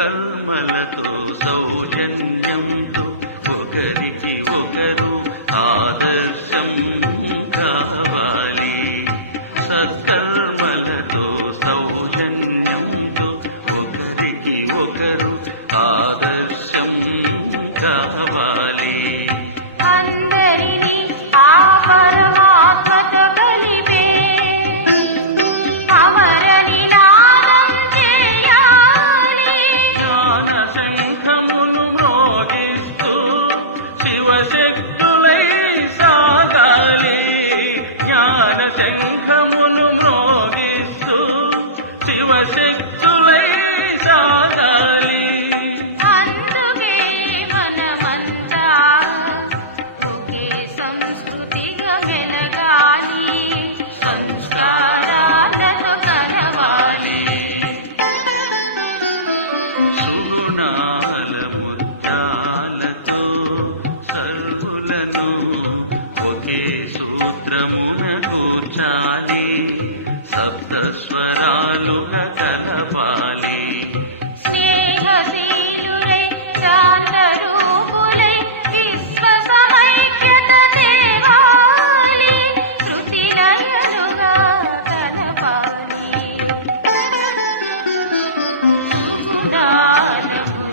సత్కర్మలతో సౌజన్యంతో ఒకరికి ఒకరు ఆదర్శం కావాలి. సత్కర్మలతో సౌజన్యంతో ఒకరికి ఒకరు ఆదర్శం కావాలి. సప్తస్వరాలుగా కలపాలి. స్నేహశీలురై శాంతరూపులై విశ్వసమైక్యత తేవాలి. శృతిలయలుగా కలపాలి.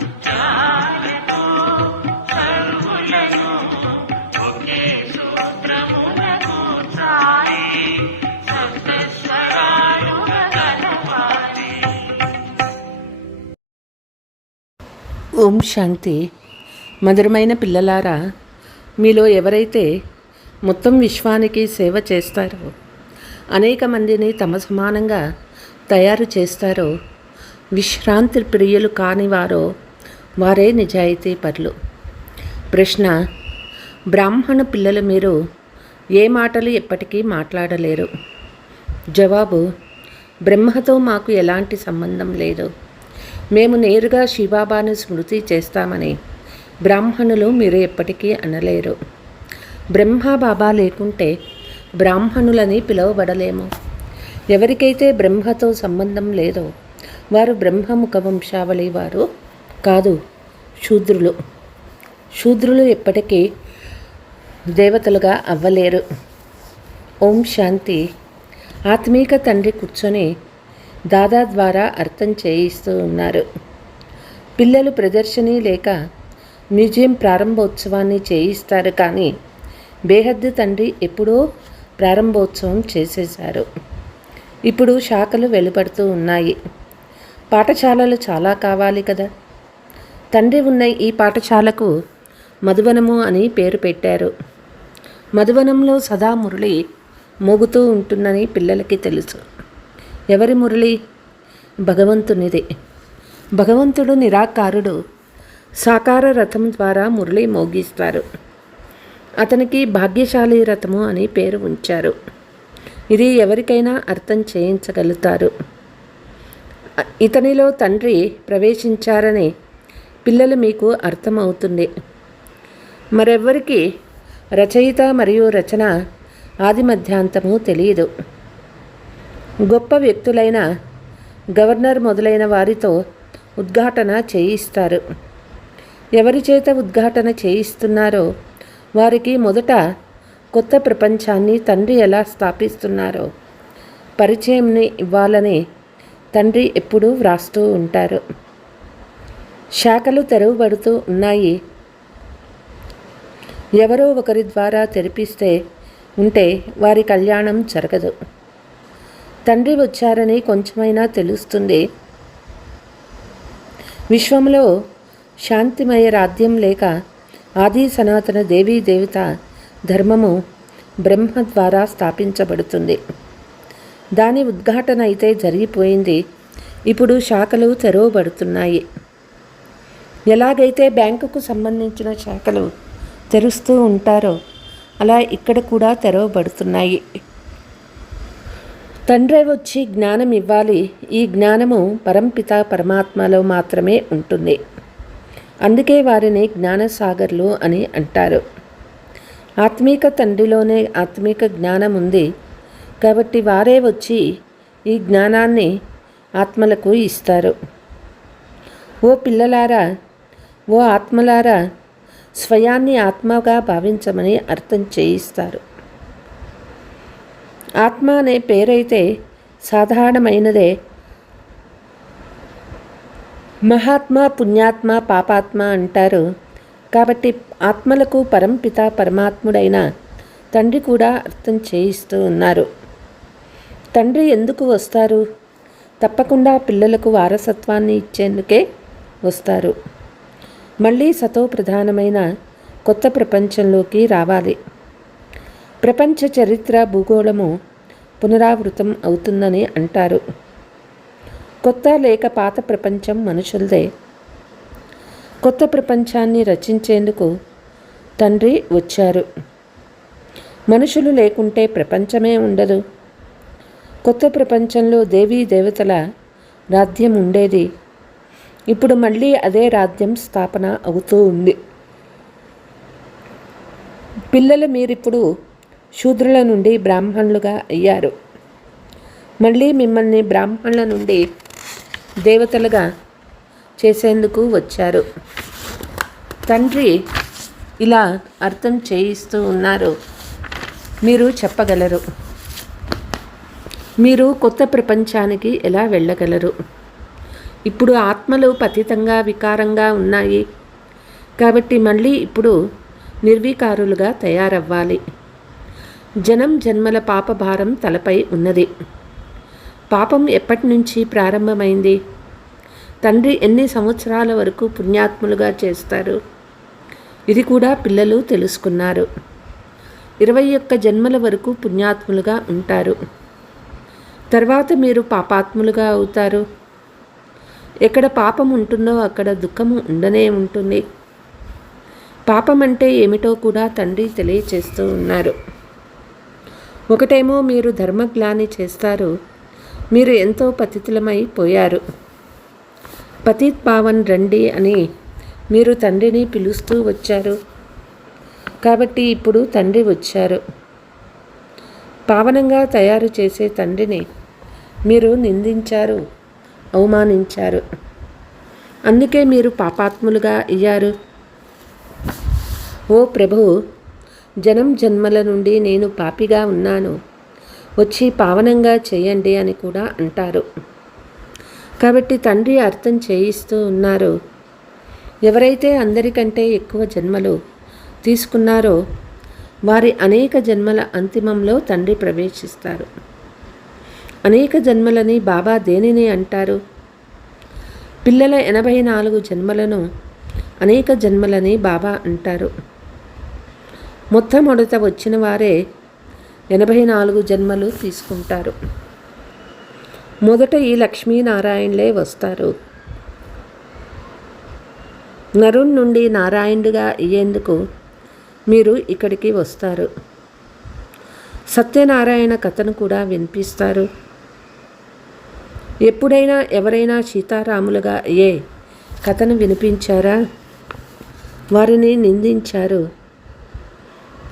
సునాదముచ్చాలతో సర్వులను ఒకే సూత్రమున కూర్చాలి. ఓం శాంతి. మధురమైన పిల్లలారా, మీలో ఎవరైతే మొత్తం విశ్వానికి సేవ చేస్తారో, అనేక మందిని తమ సమానంగా తయారు చేస్తారో, విశ్రాంతి ప్రియులు కానివారో వారే నిజాయితీ పరులు. ప్రశ్న: బ్రాహ్మణ పిల్లలు మీరు ఏ మాటలు ఎప్పటికీ మాట్లాడలేరు? జవాబు: బ్రహ్మతో మాకు ఎలాంటి సంబంధం లేదు. మేము నేరుగా శివబాబాను స్మృతి చేస్తామని బ్రాహ్మణులు మీరు ఎప్పటికీ అనలేరు. బ్రహ్మబాబా లేకుంటే బ్రాహ్మణులని పిలువబడలేము. ఎవరికైతే బ్రహ్మతో సంబంధం లేదో వారు బ్రహ్మముఖ వంశావళి వారు కాదు, శూద్రులు. శూద్రులు ఎప్పటికీ దేవతలుగా అవ్వలేరు. ఓం శాంతి. ఆత్మీక తండ్రి కూర్చొని దాదా ద్వారా అర్థం చేయిస్తూ ఉన్నారు. పిల్లలు ప్రదర్శని లేక మ్యూజియం ప్రారంభోత్సవాన్ని చేయిస్తారు, కానీ బేహద్దు తండ్రి ఎప్పుడో ప్రారంభోత్సవం చేసేశారు. ఇప్పుడు శాఖలు వెలువడుతూ ఉన్నాయి. పాఠశాలలు చాలా కావాలి కదా. తండ్రి ఉన్న ఈ పాఠశాలకు మధువనము అని పేరు పెట్టారు. మధువనంలో సదా మురళి మోగుతూ ఉంటుందని పిల్లలకి తెలుసు. ఎవరి మురళి? భగవంతునిది. భగవంతుడు నిరాకారుడు. సాకార రథం ద్వారా మురళి మోగిస్తారు. అతనికి భాగ్యశాలి రథము అని పేరు ఉంచారు. ఇది ఎవరికైనా అర్థం చేయించగలుగుతారు. ఇతనిలో తండ్రి ప్రవేశించారని పిల్లలు మీకు అర్థమవుతుంది. మరెవ్వరికి రచయిత మరియు రచన ఆది మధ్యాంతము తెలియదు. గొప్ప వ్యక్తులైన గవర్నర్ మొదలైన వారితో ఉద్ఘాటన చేయిస్తారు. ఎవరి చేత ఉద్ఘాటన చేయిస్తున్నారో వారికి మొదట కొత్త ప్రపంచాన్ని తండ్రి ఎలా స్థాపిస్తున్నారో పరిచయంని ఇవ్వాలని తండ్రి ఎప్పుడూ వ్రాస్తూ ఉంటారు. శాఖలు తెరవబడుతూ ఉన్నాయి. ఎవరో ఒకరి ద్వారా తెరిపిస్తే ఉంటే వారి కళ్యాణం జరగదు. తండ్రి వచ్చారని కొంచెమైనా తెలుస్తుంది. విశ్వంలో శాంతిమయ రాజ్యం లేక ఆది సనాతన దేవీ దేవత ధర్మము బ్రహ్మ ద్వారా స్థాపించబడుతుంది. దాని ఉద్ఘాటన అయితే జరిగిపోయింది. ఇప్పుడు శాఖలు తెరవబడుతున్నాయి. ఎలాగైతే బ్యాంకుకు సంబంధించిన శాఖలు తెరుస్తూ ఉంటారో అలా ఇక్కడ కూడా తెరవబడుతున్నాయి. తండ్రి వచ్చి జ్ఞానం ఇవ్వాలి. ఈ జ్ఞానము పరంపిత పరమాత్మలో మాత్రమే ఉంటుంది. అందుకే వారిని జ్ఞానసాగర్లు అని అంటారు. ఆత్మీక తండ్రిలోనే ఆత్మీక జ్ఞానం ఉంది కాబట్టి వారే వచ్చి ఈ జ్ఞానాన్ని ఆత్మలకు ఇస్తారు. ఓ పిల్లలారా, ఓ ఆత్మలారా, స్వయాన్ని ఆత్మగా భావించమని అర్థం చేయిస్తారు. ఆత్మ అనే పేరైతే సాధారణమైనదే. మహాత్మ, పుణ్యాత్మ, పాపాత్మ అంటారు. కాబట్టి ఆత్మలకు పరంపిత పరమాత్ముడైన తండ్రి కూడా అర్థం చేయిస్తూ ఉన్నారు. తండ్రి ఎందుకు వస్తారు? తప్పకుండా పిల్లలకు వారసత్వాన్ని ఇచ్చేందుకే వస్తారు. మళ్ళీ సతో ప్రధానమైన కొత్త ప్రపంచంలోకి రావాలి. ప్రపంచ చరిత్ర, భూగోళము పునరావృతం అవుతుందని అంటారు. కొత్త లేక పాత ప్రపంచం మనుషులదే. కొత్త ప్రపంచాన్ని రచించేందుకు తండ్రి వచ్చారు. మనుషులు లేకుంటే ప్రపంచమే ఉండదు. కొత్త ప్రపంచంలో దేవీ దేవతల రాజ్యం ఉండేది. ఇప్పుడు మళ్ళీ అదే రాజ్యం స్థాపన అవుతూ ఉంది. పిల్లలు మీరిప్పుడు శూద్రుల నుండి బ్రాహ్మణులుగా అయ్యారు. మళ్ళీ మిమ్మల్ని బ్రాహ్మణుల నుండి దేవతలుగా చేసేందుకు వచ్చారు. తండ్రి ఇలా అర్థం చేయిస్తూ ఉన్నారు. మీరు చెప్పగలరు, మీరు కొత్త ప్రపంచానికి ఎలా వెళ్ళగలరు? ఇప్పుడు ఆత్మలు పతితంగా వికారంగా ఉన్నాయి. కాబట్టి మళ్ళీ ఇప్పుడు నిర్వికారులుగా తయారవ్వాలి. జనం జన్మల పాపభారం తలపై ఉన్నది. పాపం ఎప్పటి నుంచి ప్రారంభమైంది? తండ్రి ఎన్ని సంవత్సరాల వరకు పుణ్యాత్ములుగా చేస్తారు? ఇది కూడా పిల్లలు తెలుసుకున్నారు. 21 జన్మల వరకు పుణ్యాత్ములుగా ఉంటారు. తర్వాత మీరు పాపాత్ములుగా అవుతారు. ఎక్కడ పాపం ఉంటుందో అక్కడ దుఃఖము ఉండనే ఉంటుంది. పాపం అంటే ఏమిటో కూడా తండ్రి తెలియచేస్తూ ఉన్నారు. ఒకటేమో మీరు ధర్మగ్లాని చేస్తారు. మీరు ఎంతో పతితులమై పోయారు. పతిత్ పావన్ రండి అని మీరు తండ్రిని పిలుస్తూ వచ్చారు. కాబట్టి ఇప్పుడు తండ్రి వచ్చారు. పావనంగా తయారు చేసే తండ్రిని మీరు నిందించారు, అవమానించారు. అందుకే మీరు పాపాత్ములుగా అయ్యారు. ఓ ప్రభు, జనం జన్మల నుండి నేను పాపిగా ఉన్నాను, వచ్చి పావనంగా చేయండి అని కూడా అంటారు. కాబట్టి తండ్రి అర్థం చేయిస్తూ ఉన్నారు. ఎవరైతే అందరికంటే ఎక్కువ జన్మలు తీసుకున్నారో వారి అనేక జన్మల అంతిమంలో తండ్రి ప్రవేశిస్తారు. అనేక జన్మలని బాబా దేనిని అంటారు? పిల్లల 84 జన్మలను అనేక జన్మలని బాబా అంటారు. మొట్టమొదట వచ్చిన వారే 84 జన్మలు తీసుకుంటారు. మొదట ఈ లక్ష్మీనారాయణలే వస్తారు. నరుణ్ నుండి నారాయణుడిగా అయ్యేందుకు మీరు ఇక్కడికి వస్తారు. సత్యనారాయణ కథను కూడా వినిపిస్తారు. ఎప్పుడైనా ఎవరైనా సీతారాములుగా అయ్యే కథను వినిపించారా? వారిని నిందించారు.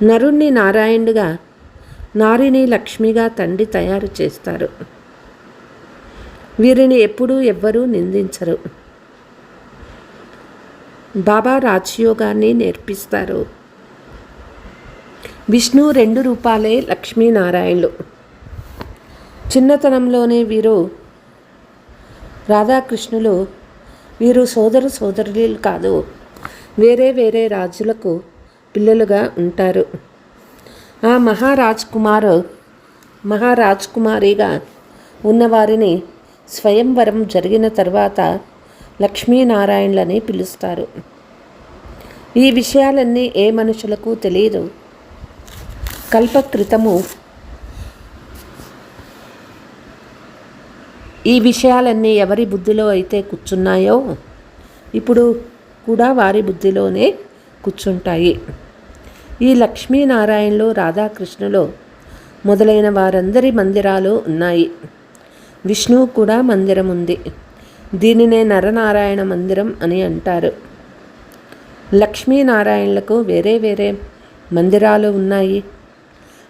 నరుణ్ణి నారాయణుడిగా, నారిని లక్ష్మిగా తండ్రి తయారు చేస్తారు. వీరిని ఎప్పుడూ ఎవ్వరూ నిందించరు. బాబా రాజయోగాన్ని నేర్పిస్తారు. విష్ణు 2 రూపాలే లక్ష్మీనారాయణులు. చిన్నతనంలోనే వీరు రాధాకృష్ణులు. వీరు సోదరులు కాదు, వేరే వేరే రాజులకు పిల్లలుగా ఉంటారు. ఆ మహారాజ్ కుమారిగా ఉన్నవారిని స్వయంవరం జరిగిన తర్వాత లక్ష్మీనారాయణులని పిలుస్తారు. ఈ విషయాలన్నీ ఏ మనుషులకు తెలియదు. కల్పక్రితము ఈ విషయాలన్నీ ఎవరి బుద్ధిలో అయితే కూర్చున్నాయో ఇప్పుడు కూడా వారి బుద్ధిలోనే కూర్చుంటాయి. ఈ లక్ష్మీనారాయణలో, రాధాకృష్ణులో మొదలైన వారందరి మందిరాలు ఉన్నాయి. విష్ణువు కూడా మందిరం ఉంది. దీనినే నరనారాయణ మందిరం అని అంటారు. లక్ష్మీనారాయణలకు వేరే వేరే మందిరాలు ఉన్నాయి.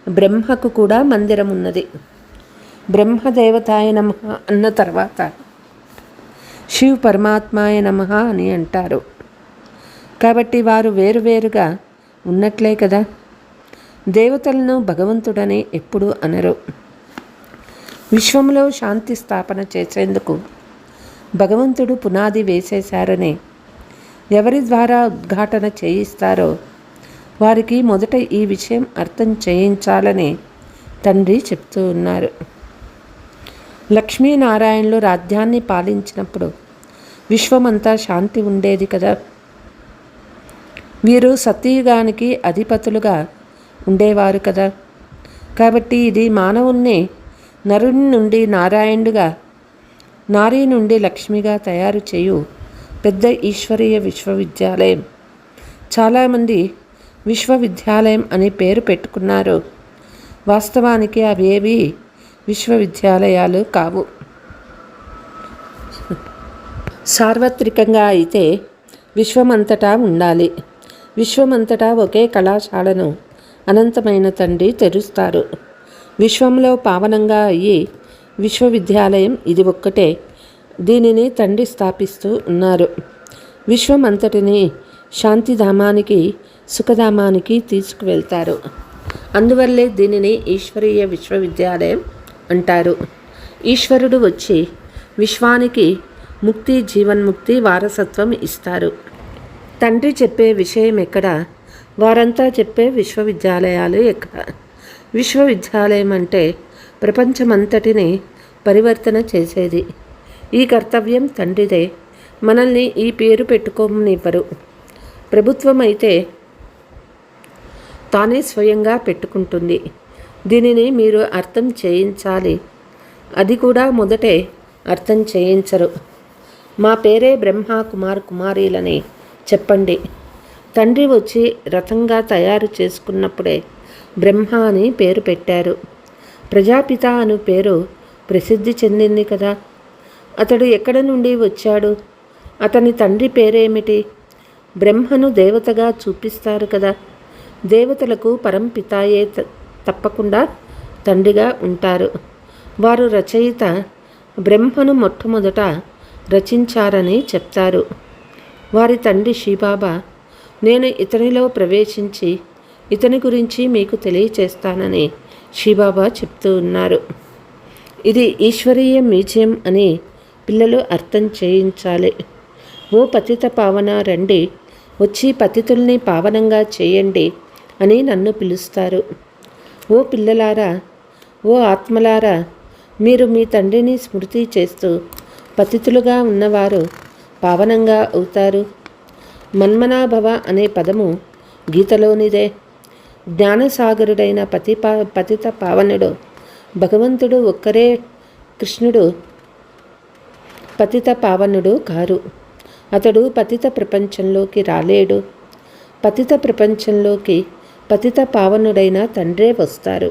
బ్రహ్మకు కూడా మందిరం ఉన్నది. బ్రహ్మదేవతాయ నమః అన్న తర్వాత శివ్ పరమాత్మాయ నమః అని అంటారు. కాబట్టి వారు వేరువేరుగా ఉన్నట్లే కదా. దేవతలను భగవంతుడని ఎప్పుడూ అనరు. విశ్వంలో శాంతి స్థాపన చేసేందుకు భగవంతుడు పునాది వేసేశారని ఎవరి ద్వారా ఉద్ఘాటన చేయిస్తారో వారికి మొదట ఈ విషయం అర్థం చేయించాలని తండ్రి చెప్తూ ఉన్నారు. లక్ష్మీనారాయణులు రాజ్యాన్ని పాలించినప్పుడు విశ్వమంతా శాంతి ఉండేది కదా. వీరు సత్యయుగానికి అధిపతులుగా ఉండేవారు కదా. కాబట్టి ఇది మానవుణ్ణి నరుని నుండి నారాయణుడిగా, నారీ నుండి లక్ష్మిగా తయారు చేయు పెద్ద ఈశ్వరీయ విశ్వవిద్యాలయం. చాలామంది విశ్వవిద్యాలయం అని పేరు పెట్టుకున్నారు. వాస్తవానికి అవేవి విశ్వవిద్యాలయాలు కావు. సార్వత్రికంగా అయితే విశ్వమంతటా ఉండాలి. విశ్వమంతటా ఒకే కళాశాలను అనంతమైన తండ్రి తెరుస్తారు. విశ్వంలో పావనంగా అయ్యి విశ్వవిద్యాలయం ఇది ఒక్కటే. దీనిని తండ్రి స్థాపిస్తూ ఉన్నారు. విశ్వమంతటిని శాంతిధామానికి, సుఖధామానికి తీసుకువెళ్తారు. అందువల్లే దీనిని ఈశ్వరీయ విశ్వవిద్యాలయం అంటారు. ఈశ్వరుడు వచ్చి విశ్వానికి ముక్తి, జీవన్ముక్తి, వారసత్వం ఇస్తారు. తండ్రి చెప్పే విషయం ఎక్కడ, వారంతా చెప్పే విశ్వవిద్యాలయాలు ఎక్కడ. విశ్వవిద్యాలయం అంటే ప్రపంచమంతటిని పరివర్తన చేసేది. ఈ కర్తవ్యం తండ్రిదే. మనల్ని ఈ పేరు పెట్టుకోనివ్వరు. ప్రభుత్వం అయితే తానే స్వయంగా పెట్టుకుంటుంది. దీనిని మీరు అర్థం చేయించాలి. అది కూడా మొదటే అర్థం చేయించరు. మా పేరే బ్రహ్మ కుమార్ కుమారీలని చెప్పండి. తండ్రి వచ్చి రథంగా తయారు చేసుకున్నప్పుడే బ్రహ్మ అని పేరు పెట్టారు. ప్రజాపిత అను పేరు ప్రసిద్ధి చెందింది కదా. అతడు ఎక్కడ నుండి వచ్చాడు? అతని తండ్రి పేరేమిటి? బ్రహ్మను దేవతగా చూపిస్తారు కదా. దేవతలకు పరంపితాయే తప్పకుండా తండ్రిగా ఉంటారు. వారు రచయిత బ్రహ్మను మొట్టమొదట రచించారని చెప్తారు. వారి తండ్రి శ్రీబాబా నేను ఇతనిలో ప్రవేశించి ఇతని గురించి మీకు తెలియచేస్తానని శ్రీబాబా చెప్తూ ఉన్నారు. ఇది ఈశ్వరీయ మ్యూజియం అని పిల్లలు అర్థం చేయించాలి. ఓ పతిత పావన రండి, వచ్చి పతితుల్ని పావనంగా చేయండి అని నన్ను పిలుస్తారు. ఓ పిల్లలారా, ఓ ఆత్మలారా, మీరు మీ తండ్రిని స్మృతి చేస్తూ పతితులుగా ఉన్నవారు పావనంగా అవుతారు. మన్మనాభవ అనే పదము గీతలోనిదే. జ్ఞానసాగరుడైన పతిత పావనుడు భగవంతుడు ఒక్కరే. కృష్ణుడు పతిత పావనుడు కారు. అతడు పతిత ప్రపంచంలోకి రాలేడు. పతిత ప్రపంచంలోకి పతిత పావనుడైన తండ్రే వస్తారు.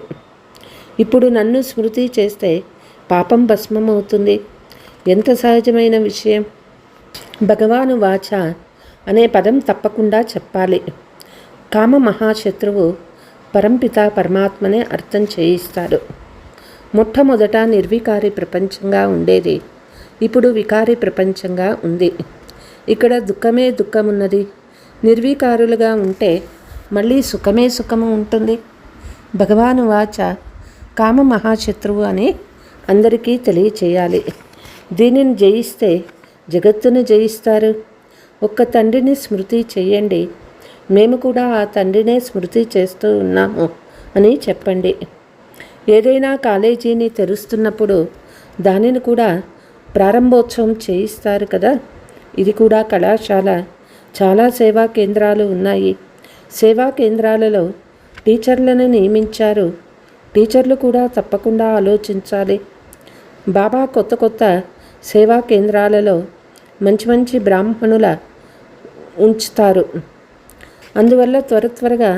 ఇప్పుడు నన్ను స్మృతి చేస్తే పాపం భస్మమవుతుంది. ఎంత సహజమైన విషయం. భగవాను వాచ అనే పదం తప్పకుండా చెప్పాలి. కామ మహాశత్రువు పరంపిత పరమాత్మనే అర్థం చేయిస్తాడు. మొట్టమొదట నిర్వికారి ప్రపంచంగా ఉండేది, ఇప్పుడు వికారి ప్రపంచంగా ఉంది. ఇక్కడ దుఃఖమే దుఃఖమున్నది. నిర్వికారులుగా ఉంటే మళ్ళీ సుఖమే సుఖము ఉంటుంది. భగవాను వాచ కామ మహాశత్రువు అని అందరికీ తెలియచేయాలి. దీనిని జయిస్తే జగత్తును జయిస్తారు. ఒక్క తండ్రిని స్మృతి చెయ్యండి, మేము కూడా ఆ తండ్రినే స్మృతి చేస్తూ ఉన్నాము అని చెప్పండి. ఏదైనా కాలేజీని తెరుస్తున్నప్పుడు దానిని కూడా ప్రారంభోత్సవం చేయిస్తారు కదా. ఇది కూడా కళాశాల. చాలా సేవా కేంద్రాలు ఉన్నాయి. సేవా కేంద్రాలలో టీచర్లను నియమించారు. టీచర్లు కూడా తప్పకుండా ఆలోచించాలి. బాబా కొత్త కొత్త సేవా కేంద్రాలలో మంచి మంచి బ్రాహ్మణుల ఉంచుతారు. అందువల్ల త్వరగా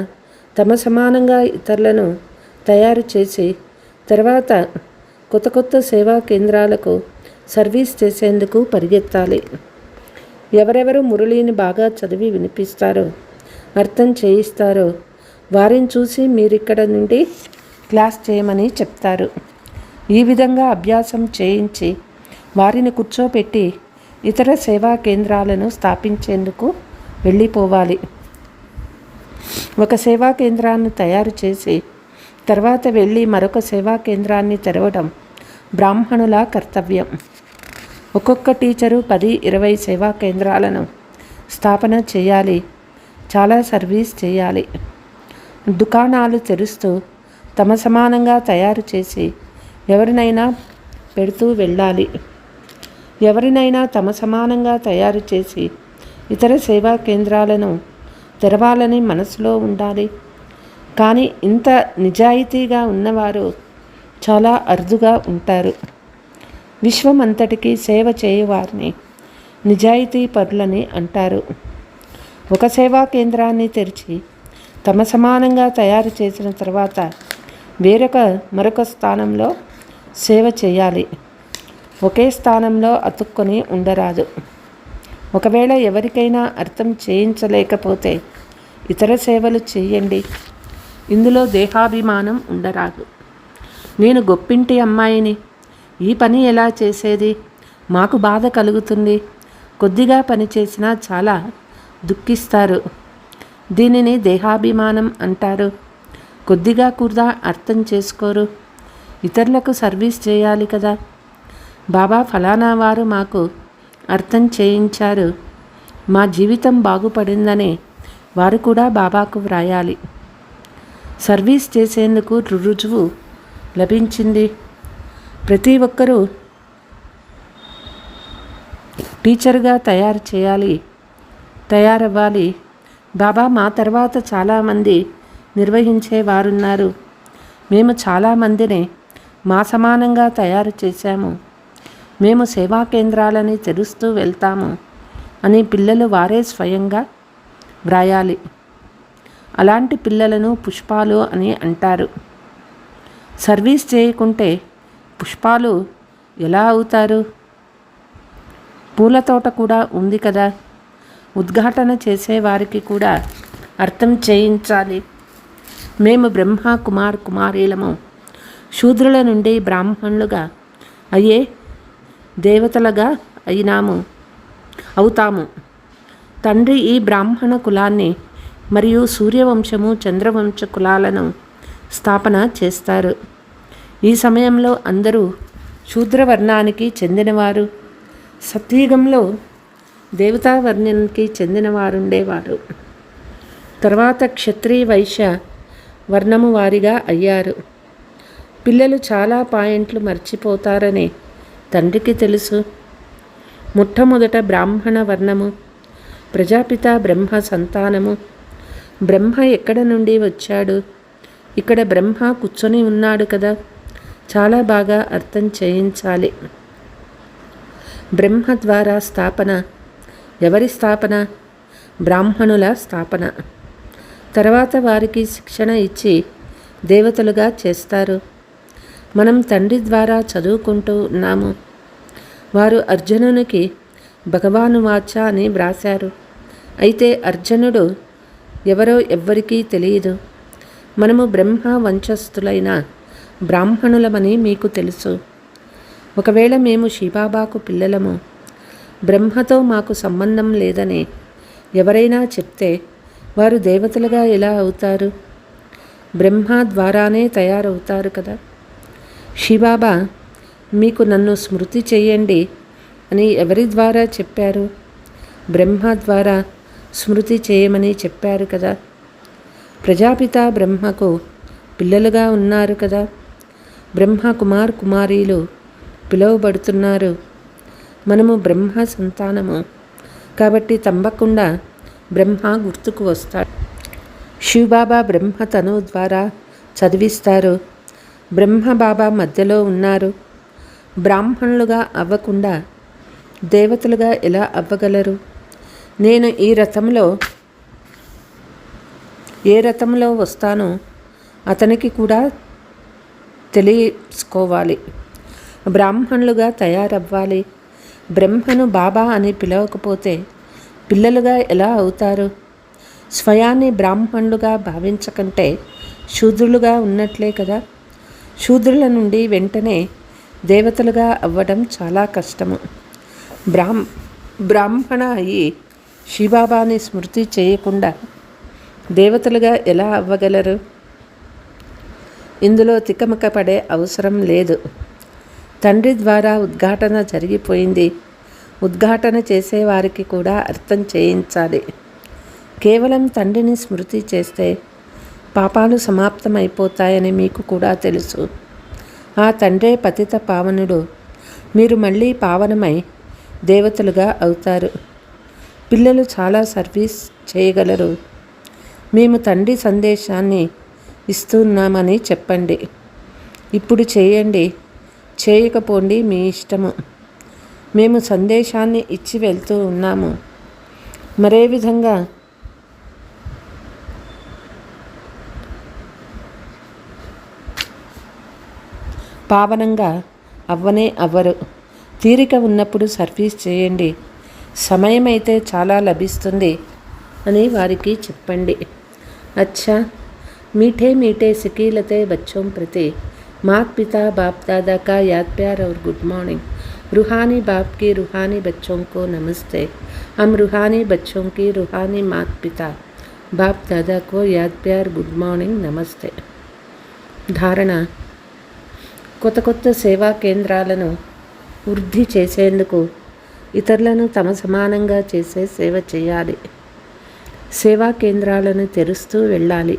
తమ సమానంగా ఇతరులను తయారు చేసి తర్వాత కొత్త కొత్త సేవా కేంద్రాలకు సర్వీస్ చేసేందుకు పరిగెత్తాలి. ఎవరెవరు మురళిని బాగా చదివి వినిపిస్తారో, అర్థం చేయిస్తారో వారిని చూసి మీరిక్కడ నుండి క్లాస్ చేయమని చెప్తారు. ఈ విధంగా అభ్యాసం చేయించి వారిని కూర్చోపెట్టి ఇతర సేవా కేంద్రాలను స్థాపించేందుకు వెళ్ళిపోవాలి. ఒక సేవా కేంద్రాన్ని తయారు చేసి తర్వాత వెళ్ళి మరొక సేవా కేంద్రాన్ని తెరవడం బ్రాహ్మణుల కర్తవ్యం. ఒక్కొక్క టీచరు 10-20 సేవా కేంద్రాలను స్థాపన చేయాలి. చాలా సర్వీస్ చేయాలి. దుకాణాలు తెరుస్తూ తమ సమానంగా తయారు చేసి ఎవరినైనా పెడుతూ వెళ్ళాలి. ఎవరినైనా తమ సమానంగా తయారు చేసి ఇతర సేవా కేంద్రాలను తెరవాలని మనసులో ఉండాలి. కానీ ఇంత నిజాయితీగా ఉన్నవారు చాలా అరుదుగా ఉంటారు. విశ్వం అంతటికీ సేవ చేయవారిని నిజాయితీ పరులని అంటారు. ఒక సేవా కేంద్రాన్ని తెరిచి తమ సమానంగా తయారు చేసిన తర్వాత మరొక స్థానంలో సేవ చేయాలి. ఒకే స్థానంలో అతుక్కొని ఉండరాదు. ఒకవేళ ఎవరికైనా అర్థం చేయించలేకపోతే ఇతర సేవలు చేయండి. ఇందులో దేహాభిమానం ఉండరాదు. నేను గొప్పింటి అమ్మాయిని, ఈ పని ఎలా చేసేది, మాకు బాధ కలుగుతుంది, కొద్దిగా పని చేసినా చాలా దుఃఖిస్తారు. దీనిని దేహాభిమానం అంటారు. కొద్దిగా కూడా అర్థం చేసుకోరు. ఇతరులకు సర్వీస్ చేయాలి కదా. బాబా ఫలానా వారు మాకు అర్థం చేయించారు, మా జీవితం బాగుపడిందని వారు కూడా బాబాకు వ్రాయాలి. సర్వీస్ చేసేందుకు రుజువు లభించింది. ప్రతి ఒక్కరూ టీచర్గా తయారవ్వాలి. బాబా మా తర్వాత చాలామంది నిర్వహించేవారున్నారు. మేము చాలామందిని మా సమానంగా తయారు చేశాము. మేము సేవా కేంద్రాలని తెరుస్తూ వెళ్తాము అని పిల్లలు వారే స్వయంగా వ్రాయాలి. అలాంటి పిల్లలను పుష్పాలు అని అంటారు. సర్వీస్ చేయకుంటే పుష్పాలు ఎలా అవుతారు? పూల తోట కూడా ఉంది కదా. ఉద్ఘాటన చేసేవారికి కూడా అర్థం చేయించాలి. మేము బ్రహ్మ కుమారీలము శూద్రుల నుండి బ్రాహ్మణులుగా అయ్యే దేవతలుగా అవుతాము. తండ్రి ఈ బ్రాహ్మణ కులాన్ని మరియు సూర్యవంశము చంద్రవంశ కులాలను స్థాపన చేస్తారు. ఈ సమయంలో అందరూ శూద్రవర్ణానికి చెందినవారు. సత్యుగంలో దేవతావర్ణానికి చెందినవారుండేవారు. తర్వాత క్షత్రియ వైశ్య వర్ణము వారిగా అయ్యారు. పిల్లలు చాలా పాయింట్లు మర్చిపోతారని తండ్రికి తెలుసు. మొట్టమొదట బ్రాహ్మణ వర్ణము, ప్రజాపిత బ్రహ్మ సంతానము. బ్రహ్మ ఎక్కడ నుండి వచ్చాడు? ఇక్కడ బ్రహ్మ కూర్చొని ఉన్నాడు కదా. చాలా బాగా అర్థం చేయించాలి. బ్రహ్మ ద్వారా స్థాపన. ఎవరి స్థాపన? బ్రాహ్మణుల స్థాపన. తర్వాత వారికి శిక్షణ ఇచ్చి దేవతలుగా చేస్తారు. మనం తండ్రి ద్వారా చదువుకుంటూ ఉన్నాము. వారు అర్జునునికి భగవాను వాచ అని వ్రాశారు. అయితే అర్జునుడు ఎవరో ఎవ్వరికీ తెలియదు. మనము బ్రహ్మ వంశస్థులైన బ్రాహ్మణులమని మీకు తెలుసు. ఒకవేళ మేము శివబాబాకు పిల్లలము, బ్రహ్మతో మాకు సంబంధం లేదని ఎవరైనా చెప్తే వారు దేవతలుగా ఎలా అవుతారు? బ్రహ్మ ద్వారానే తయారవుతారు కదా. శివబాబా మీకు నన్ను స్మృతి చేయండి అని ఎవరి ద్వారా చెప్పారు? బ్రహ్మ ద్వారా స్మృతి చేయమని చెప్పారు కదా. ప్రజాపిత బ్రహ్మకు పిల్లలుగా ఉన్నారు కదా. బ్రహ్మ కుమారీలు పిలువబడుతున్నారు. మనము బ్రహ్మ సంతానము కాబట్టి తప్పకుండా బ్రహ్మ గుర్తుకు వస్తాడు. శివబాబా బ్రహ్మ తను ద్వారా చదివిస్తారు. బ్రహ్మ బాబా మధ్యలో ఉన్నారు. బ్రాహ్మణులుగా అవ్వకుండా దేవతలుగా ఎలా అవ్వగలరు? నేను ఏ రథంలో వస్తానో అతనికి కూడా తెలుసుకోవాలి. బ్రాహ్మణులుగా తయారవ్వాలి. బ్రహ్మను బాబా అని పిలవకపోతే పిల్లలుగా ఎలా అవుతారు? స్వయాన్ని బ్రాహ్మణులుగా భావించకంటే శూద్రులుగా ఉన్నట్లే కదా. శూద్రుల నుండి వెంటనే దేవతలుగా అవ్వడం చాలా కష్టము. బ్రాహ్మణ అయి శివబాబాని స్మృతి చేయకుండా దేవతలుగా ఎలా అవ్వగలరు? ఇందులో తికమక పడే అవసరం లేదు. తండ్రి ద్వారా ఉద్ఘాటన జరిగిపోయింది. ఉద్ఘాటన చేసేవారికి కూడా అర్థం చేయించాలి. కేవలం తండ్రిని స్మృతి చేస్తే పాపాలు సమాప్తమైపోతాయని మీకు కూడా తెలుసు. ఆ తండ్రే పతిత పావనుడు. మీరు మళ్ళీ పావనమై దేవతలుగా అవుతారు. పిల్లలు చాలా సర్వీస్ చేయగలరు. మేము తండ్రి సందేశాన్ని ఇస్తున్నామని చెప్పండి. ఇప్పుడు చేయండి, చేయకపోండి మీ ఇష్టము. మేము సందేశాన్ని ఇచ్చి వెళ్తూ ఉన్నాము. మరే విధంగా పావనంగా అవ్వనే అవ్వరు. తీరిక ఉన్నప్పుడు సర్వీస్ చేయండి. సమయం అయితే చాలా లభిస్తుంది అని వారికి చెప్పండి. అచ్చా, मीठे मीठे सिकीलते बच्चों प्रति मात पिता बाप दादा का याद प्यार और गुड मॉर्निंग. रूहानी बाप की रूहानी बच्चों को नमस्ते. हम रूहानी बच्चों की रूहानी मात पिता बाप दादा को याद प्यार गुड मॉर्निंग नमस्ते. ధారణ: కొత్త కొత్త సేవా కేంద్రాలను వృద్ధి చేసేందుకు ఇతరులను తమ సమానంగా చేసే సేవ చేయాలి. సేవా కేంద్రాలను తెరుస్తూ వెళ్ళాలి.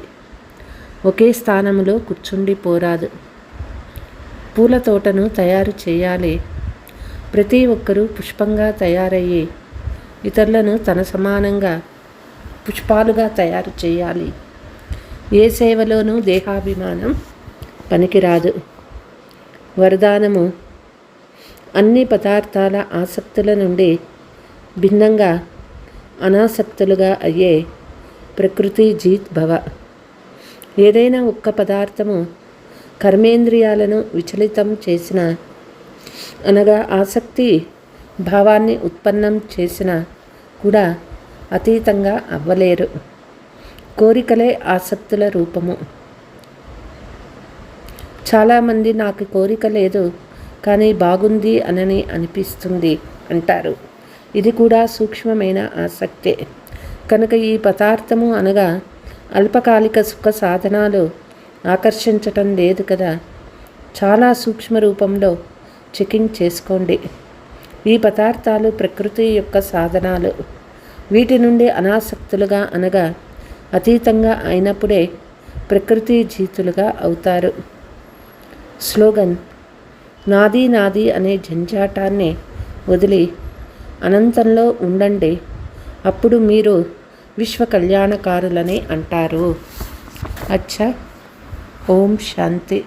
ఒకే స్థానంలో కూర్చుండిపోరాదు. పూల తోటను తయారు చేయాలి. ప్రతి ఒక్కరూ పుష్పంగా తయారయ్యి ఇతరులను తన సమానంగా పుష్పాలుగా తయారు చేయాలి. ఏ సేవలోనూ దేహాభిమానం పనికిరాదు. వరదానము: అన్ని పదార్థాల ఆసక్తుల నుండి భిన్నంగా అనాసక్తులుగా అయ్యే ప్రకృతి జీత్ భవ. ఏదైనా ఒక్క పదార్థము కర్మేంద్రియాలను విచలితం చేసిన, అనగా ఆసక్తి భావాన్ని ఉత్పన్నం చేసిన కూడా అతీతంగా అవ్వలేరు. కోరికలే ఆసక్తుల రూపము. చాలామంది నాకు కోరిక లేదు కానీ బాగుంది అనని అనిపిస్తుంది అంటారు. ఇది కూడా సూక్ష్మమైన ఆసక్తే. కనుక ఈ పదార్థము అనగా అల్పకాలిక సుఖ సాధనాలు ఆకర్షించటం లేదు కదా. చాలా సూక్ష్మ రూపంలో చెకింగ్ చేసుకోండి. ఈ పదార్థాలు ప్రకృతి యొక్క సాధనాలు. వీటి నుండి అనాసక్తులుగా అనగా అతీతంగా అయినప్పుడే ప్రకృతి జీతులుగా అవుతారు. స్లోగన్: నాది నాది అనే జంజాటాన్ని వదిలి అనంతంలో ఉండండి. అప్పుడు మీరు విశ్వ కళ్యాణకారులని అంటారు. అచ్చా, ఓం శాంతి.